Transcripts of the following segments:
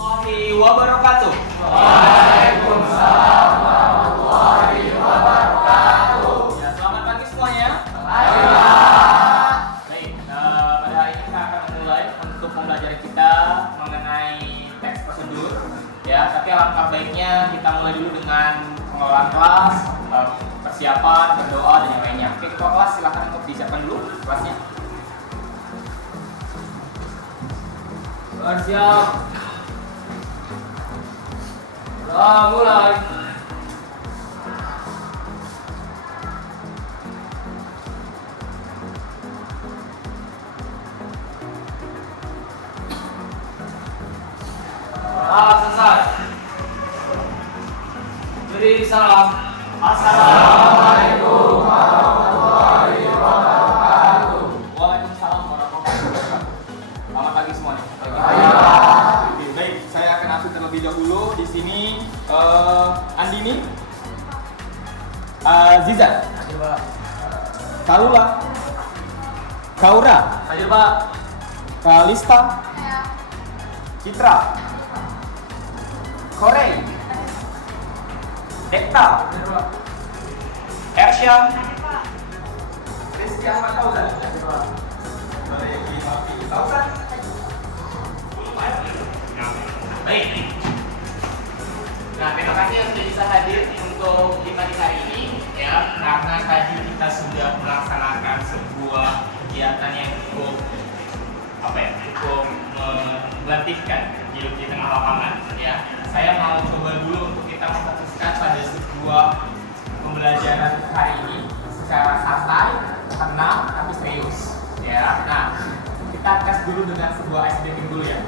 warahmatullahi wabarakatuh. Waalaikumsalam warahmatullahi wabarakatuh. Ya, selamat pagi semuanya. Baik. Baik, pada hari ini kita akan memulai untuk pembelajaran kita mengenai teks prosedur. Ya, tapi alangkah baiknya kita mulai dulu dengan pengelolaan kelas, persiapan, berdoa dan yang lainnya. Oke, ketua kelas silakan untuk disiapkan dulu kelasnya. Siap. Mulai. Selesai. Beri salam. Assalamualaikum warahmatullahi wabarakatuh. Waalaikumsalam warahmatullahi wabarakatuh. Selamat pagi semuanya. Oke, baik, saya akan absen terlebih dahulu di sini. Andini, Zizan, Hadir, Pak. Kaula, Kaura, Hadir, Pak. Kalista, Citra, Korei, Dekta, Hadir, Pak. Ersyam, Christian Makauza, Hadir, Pak. Baik. Nah, terima kasih yang sudah bisa hadir untuk di pagi hari ini, ya, karena tadi kita sudah melaksanakan sebuah kegiatan yang cukup cukup melatihkan di tengah lapangan, ya. Saya mau coba dulu untuk kita memfokuskan pada sebuah pembelajaran hari ini secara santai, tenang, tapi serius, ya. Nah, kita tes dulu dengan sebuah ice breaking dulu ya.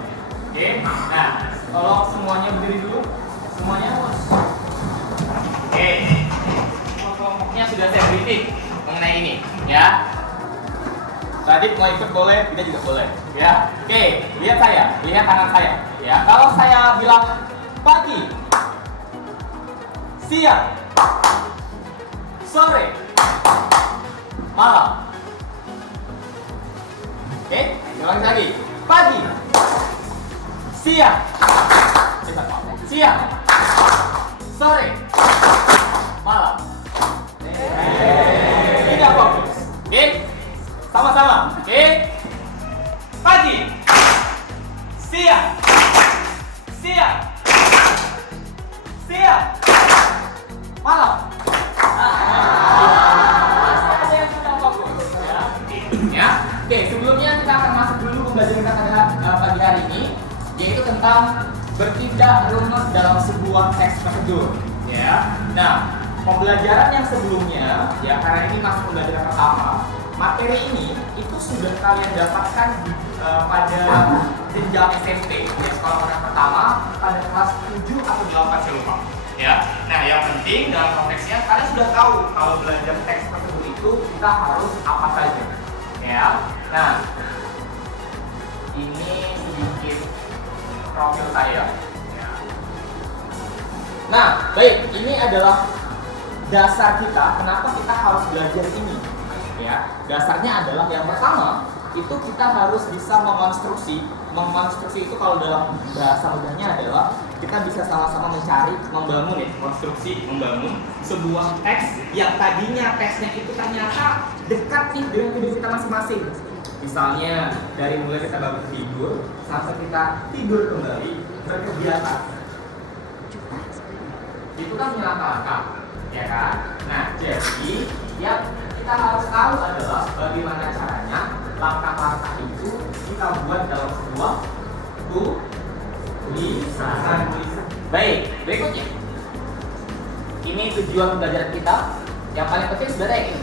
Oke, nah, tolong semuanya berdiri dulu. Semuanya. Oke, semua kelompoknya sudah saya briefing mengenai ini, ya. Tadi mau ikut boleh, tidak juga boleh, ya. Oke, lihat saya, lihat kanan saya, ya. Kalau saya bilang pagi, siang, sore, malam. Oke, ulang lagi. Pagi, siang, sore, malam. Tidak fokus. Oke, sama-sama. Oke, pagi, siang, malam. Ada yang tidak fokus, ya. Oke, sebelumnya kita akan masuk dulu pembelajaran kita pada pagi hari ini, yaitu tentang bertindak runut dalam sebuah teks prosedur, ya. Nah, pembelajaran yang sebelumnya, ya, karena ini masuk pembelajaran pertama, materi ini itu sudah kalian dapatkan pada jenjang SMP, ya, sekolah menengah pertama pada kelas 7 atau 8 saya lupa, ya. Nah, yang penting dalam konteksnya kalian sudah tahu kalau belajar teks prosedur itu kita harus apa saja, ya. Nah, ini sedikit profil saya. Nah, baik, ini adalah dasar kita. Kenapa kita harus belajar ini? Ya, dasarnya adalah yang pertama itu kita harus bisa memonstruksi. Memonstruksi itu kalau dalam bahasa mudahnya adalah kita bisa sama-sama mencari, membangun, ya, konstruksi, membangun sebuah teks yang tadinya teksnya itu ternyata dekat nih dengan hidup kita masing-masing. Misalnya dari mulai kita bangun tidur sampai kita tidur kembali berkegiatan, itu kan langkah-langkah, ya kan? Nah, jadi yang kita harus tahu adalah bagaimana caranya langkah-langkah itu kita buat dalam sebuah tulisan. Baik, berikutnya. Ini tujuan pembelajaran kita. Yang paling penting sebenarnya ini.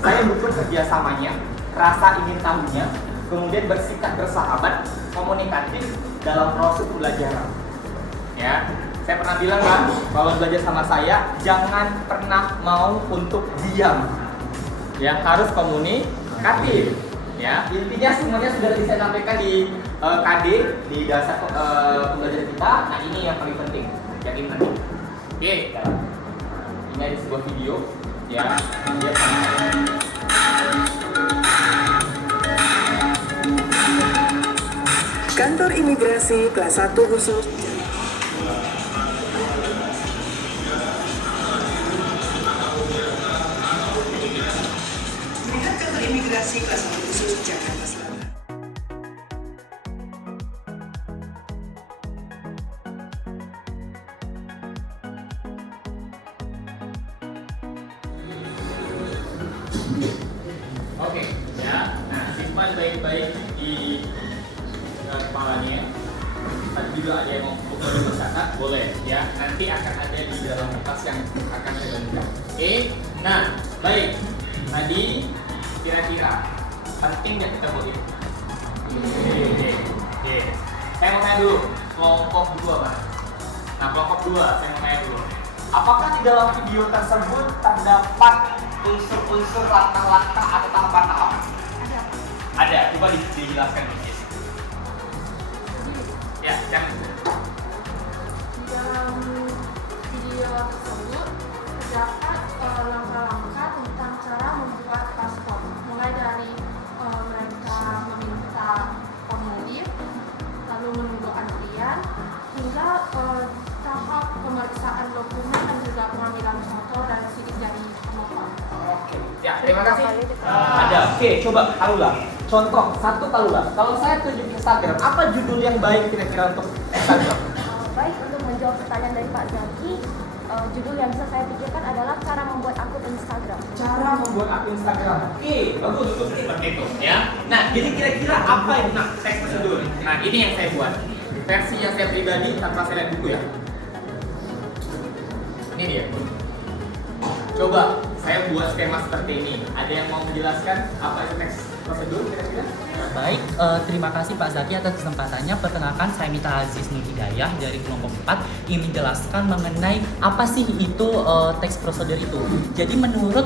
Saya butuh kerjasamanya, rasa ingin tahunya, kemudian bersikap bersahabat, komunikatif dalam proses pembelajaran. Ya, saya pernah bilang kan, kalau belajar sama saya, jangan pernah mau untuk diam. Ya, harus komunikatif. Ya, intinya semuanya sudah saya sampaikan di KD, di dasar pembelajaran kita. Nah, ini yang paling penting, yang ini penting. Oke, ini ada sebuah video. Ya, lihat sama saya. Kantor Imigrasi kelas 1 khusus. Lihat kantor Imigrasi kelas 1 khusus Jakarta Selatan. Oke, ya. Nah, simpan baik-baik di kepalanya. Tadi juga ada yang mau dimasak, boleh ya. Nanti akan ada di dalam kertas yang akan saya bagikan. Oke. Nah, baik. Tadi kira-kira penting nggak kita buat ini? Oke. Saya mau tanya dulu, kelompok 2 Pak. Nah, kelompok 2 saya mau tanya dulu. Apakah di dalam video tersebut terdapat unsur-unsur langkah-langkah atau tahapan-tahapan? Ada. Coba dijelaskan Miss. Ya, jangan. Di dalam video tersebut terdapat langkah-langkah tentang cara membuat paspor, mulai dari mereka meminta formulir, lalu menunggu antrian, hingga tahap pemeriksaan dokumen dan juga pengambilan foto dan sidik jari pemohon. Oke. Ya, terima kasih. Ada. Oke, coba Kalula. Contoh satu Kalula. Kalau saya tunjuk Instagram, apa judul yang baik kira-kira untuk Instagram? Baik, untuk menjawab pertanyaan dari Pak Zaki, judul yang bisa saya pikirkan adalah cara membuat akun Instagram. Cara membuat akun Instagram. Oke, bagus. Seperti itu, ya. Nah, jadi kira-kira apa yang teks prosedur? Nah, ini yang saya buat. Versi yang saya pribadi tanpa saya lihat buku ya. Ini dia. Coba saya buat skema seperti ini. Ada yang mau menjelaskan apa itu teks prosedur kira-kira? Baik, terima kasih Pak Zaki atas kesempatannya. Perkenalkan, saya Mita Aziz Nur Hidayah dari kelompok 4 ingin menjelaskan mengenai apa sih itu teks prosedur itu. Jadi menurut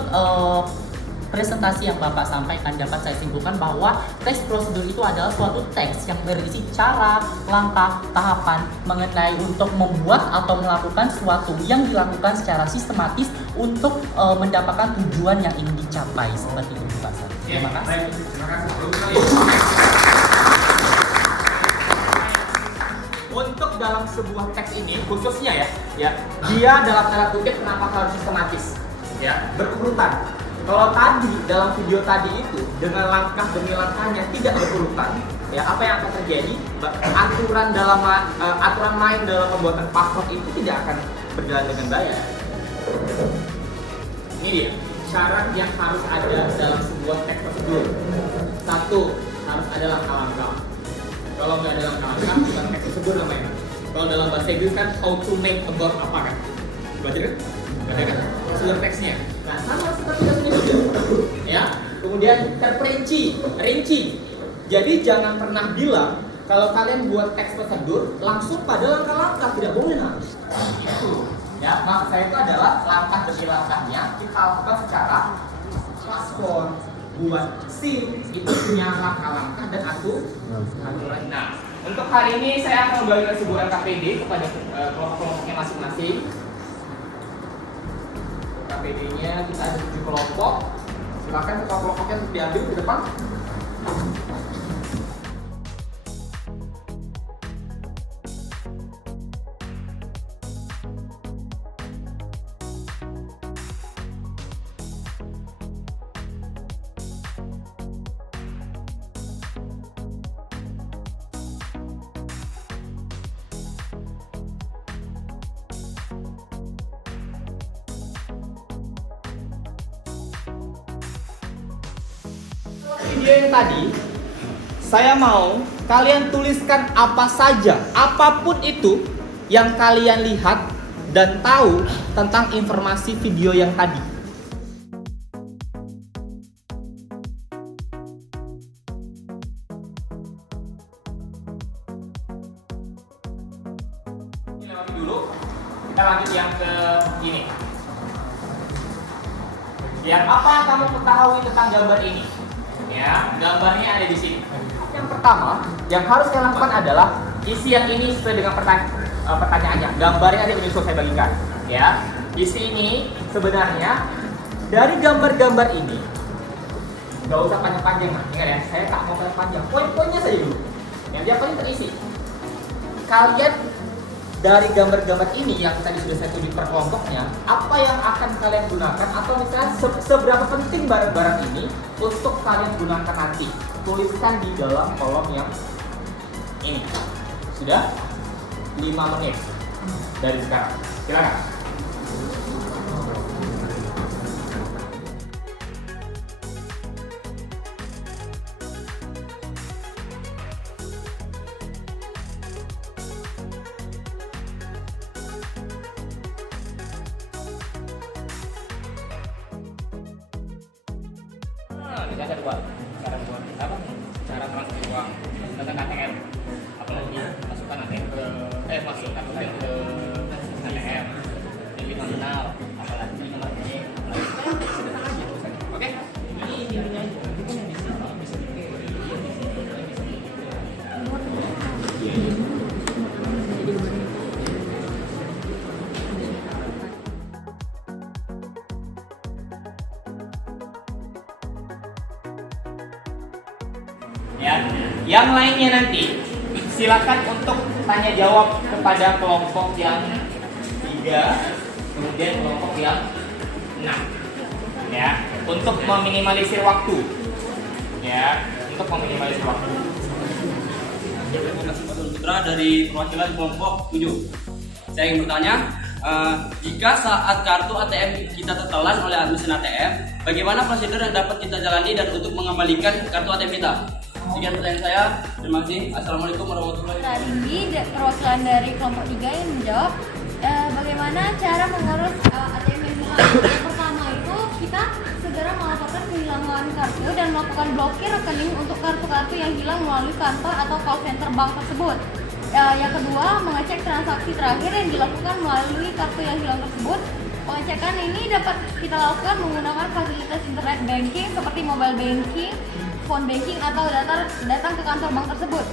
presentasi yang Bapak sampaikan dapat saya simpulkan bahwa teks prosedur itu adalah suatu teks yang berisi cara, langkah, tahapan mengenai untuk membuat atau melakukan sesuatu yang dilakukan secara sistematis untuk mendapatkan tujuan yang ingin dicapai. Seperti itu Pak Zaki. Terima kasih. Baik, terima kasih. Untuk dalam sebuah teks ini khususnya ya, dia dalam tanda kutip kenapa harus sistematis, ya, berurutan. Kalau tadi dalam video tadi itu dengan langkah demi langkahnya tidak berurutan, ya apa yang akan terjadi? Aturan main dalam pembuatan paspor itu tidak akan berjalan dengan baik. Ini dia syarat yang harus ada dalam sebuah teks prosedur. Satu, harus ada langkah-langkah. Kalau nggak ada langkah-langkah, bukan teks prosedur namanya. Kalau dalam bahasa Inggris kan how to make a book apa kan? Belajar kan? Ada kan? Prosedur teksnya. Nah, sama seperti yang ini juga. Ya. Kemudian rinci. Jadi jangan pernah bilang kalau kalian buat teks prosedur langsung pada langkah-langkah, tidak boleh nah. Itu. Ya, maksud saya itu adalah langkah demi langkahnya kita lakukan secara paspor, buat SIM itu punya langkah-langkah dan aturan. Nah, untuk hari ini saya akan membagikan sebuah KPD kepada kelompok-kelompoknya masing-masing. KPD-nya kita ada 7 kelompok. Silakan kelompok-kelompoknya untuk diambil ke depan. Video yang tadi saya mau kalian tuliskan apa saja, apapun itu yang kalian lihat dan tahu tentang informasi video yang tadi. Ini lewati dulu. Kita lanjut yang ke ini. Yang apa yang kamu ketahui tentang gambar ini? Ya, gambarnya ada di sini. Yang pertama, yang harus saya lakukan adalah isi yang ini sesuai dengan pertanyaannya. Gambarnya ada menyusul saya bagikan. Ya, isi ini sebenarnya dari gambar-gambar ini nggak usah panjang-panjang, ingat ya, saya tak mau panjang. Poin-poinnya saja dulu. Yang dia paling terisi. Kalian dari gambar-gambar ini yang tadi sudah saya tunjuk per kelompoknya, apa yang akan kalian gunakan atau misalnya seberapa penting barang-barang ini untuk kalian gunakan nanti? Tuliskan di dalam kolom yang ini. Sudah 5 menit dari sekarang. Silakan. Ada dua cara buat apa? Cara transfer uang tentang ATM. Apalagi masukkan ATM masukkan uang ke ATM lebih nominal, apalagi nomor rekening. Oke? Ini intinya aja. Ya, yang lainnya nanti silakan untuk tanya jawab kepada kelompok yang 3, kemudian kelompok yang 6. Ya, untuk meminimalisir waktu. Ya, untuk meminimalisir waktu. Terima kasih Pak Putra dari perwakilan kelompok 7. Saya ingin bertanya, jika saat kartu ATM kita tertelan oleh admin ATM, bagaimana prosedur yang dapat kita jalani dan untuk mengembalikan kartu ATM kita? Sekian pertanyaan saya. Terima kasih. Assalamualaikum warahmatullahi wabarakatuh. Tadi perwakilan dari kelompok 3 yang menjawab bagaimana cara mengurus ATM yang hilang. Yang pertama itu kita segera melaporkan kehilangan kartu dan melakukan blokir rekening untuk kartu-kartu yang hilang melalui kantor atau call center bank tersebut. Yang kedua, mengecek transaksi terakhir yang dilakukan melalui kartu yang hilang tersebut. Pengecekan ini dapat kita lakukan menggunakan fasilitas internet banking seperti mobile banking, phone banking, atau datang ke kantor bank tersebut.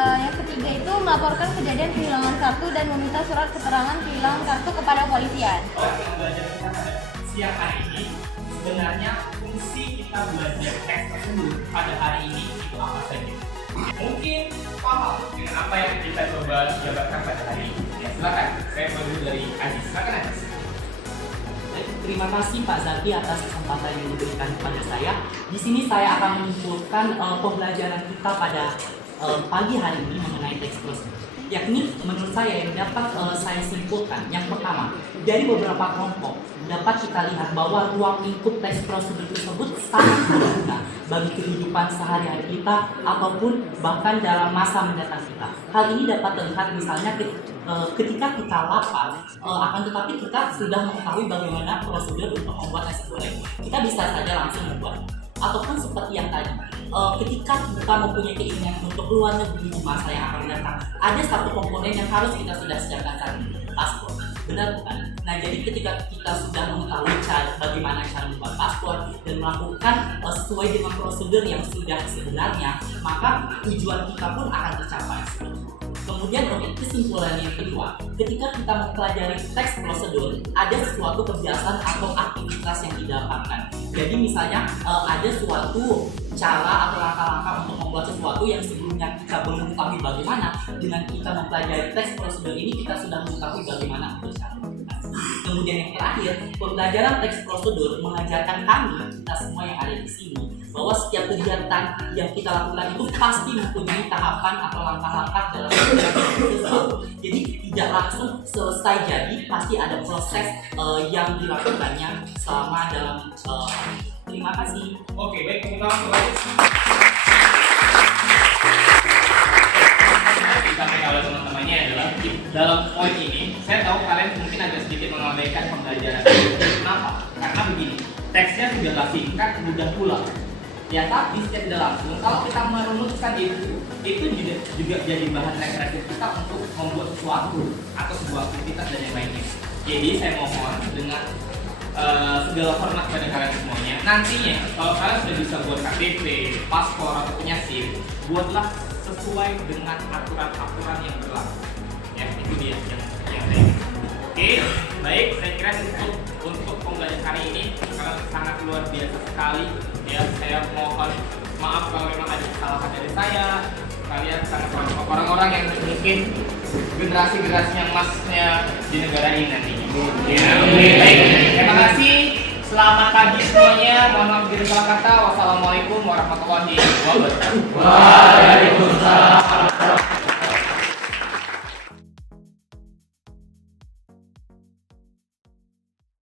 Yang ketiga itu melaporkan kejadian kehilangan kartu dan meminta surat keterangan kehilangan kartu kepada kepolisian. Belajar kita pada siang hari ini, sebenarnya fungsi kita belajar teks tersebut pada hari ini itu apa saja? Mungkin paham dengan apa yang kita coba jabarkan pada hari ini. Ya, silakan. Saya dulu dari Aziz. Silakan Aziz. Terima kasih Pak Zaki atas kesempatan yang diberikan kepada saya. Di sini saya akan menyimpulkan pembelajaran kita pada pagi hari ini mengenai teks prosedur. Yakni menurut saya yang dapat saya simpulkan, yang pertama, dari beberapa kelompok dapat kita lihat bahwa ruang lingkup teks prosedur tersebut sangat berguna bagi kehidupan sehari-hari kita ataupun bahkan dalam masa mendatang kita. Hal ini dapat terlihat misalnya ketika kita lapar, akan tetapi kita sudah mengetahui bagaimana prosedur untuk membuat nasi goreng, kita bisa saja langsung membuat. Ataupun seperti yang tadi, ketika kita mempunyai keinginan untuk keluar negeri di masa yang akan datang, ada satu komponen yang harus kita sudah siapkan saat ini, paspor. Benar bukan? Nah, jadi ketika kita sudah mengetahui bagaimana cara membuat paspor dan melakukan sesuai dengan prosedur yang sudah sebenarnya, maka tujuan kita pun akan tercapai. Kemudian untuk kesimpulan yang kedua, ketika kita mempelajari teks prosedur, ada suatu kebiasaan atau aktivitas yang didapatkan. Jadi misalnya ada suatu cara atau langkah-langkah untuk membuat sesuatu yang sebelumnya kita belum mengetahui bagaimana. Dengan kita mempelajari teks prosedur ini, kita sudah mengetahui bagaimana untuk cara melakukan. Kemudian yang terakhir, pembelajaran teks prosedur mengajarkan kami, kita semua yang ada di sini, bahwa setiap kegiatan yang kita lakukan itu pasti mempunyai tahapan atau langkah-langkah dalam sesuatu. Jadi tidak langsung selesai jadi, pasti ada proses yang dilakukannya selama dalam terima kasih. Oke, baik, kita langsung lanjut. Disampaikan oleh teman-temannya adalah dalam poin ini, saya tahu kalian mungkin agak sedikit mengabaikan pembelajaran. Kenapa? Karena begini, teksnya sudah singkat, mudah pula. Ya, tapi secara tidak langsung, kalau kita merumuskan itu juga jadi bahan referensi kita untuk membuat sesuatu atau sebuah aktivitas dan yang lainnya. Jadi saya mohon dengan segala hormat pada kalian semuanya, nantinya kalau kalian sudah bisa buat KTP, paspor atau punya SIM, buatlah sesuai dengan aturan-aturan yang berlaku. Ya, itu dia yang saya. Oke, baik, saya kira untuk pembelajaran hari ini karena sangat luar biasa sekali. Ya, saya mohon maaf kalau memang ada kesalahan dari saya. kalian sangat kelompok orang-orang yang mungkin generasi-generasi yang emasnya di negara ini nantinya. Ya, baik. Terima kasih. Selamat pagi semuanya. Mohon maaf bila salah kata. Wassalamualaikum warahmatullahi wabarakatuh. Waalaikumsalam.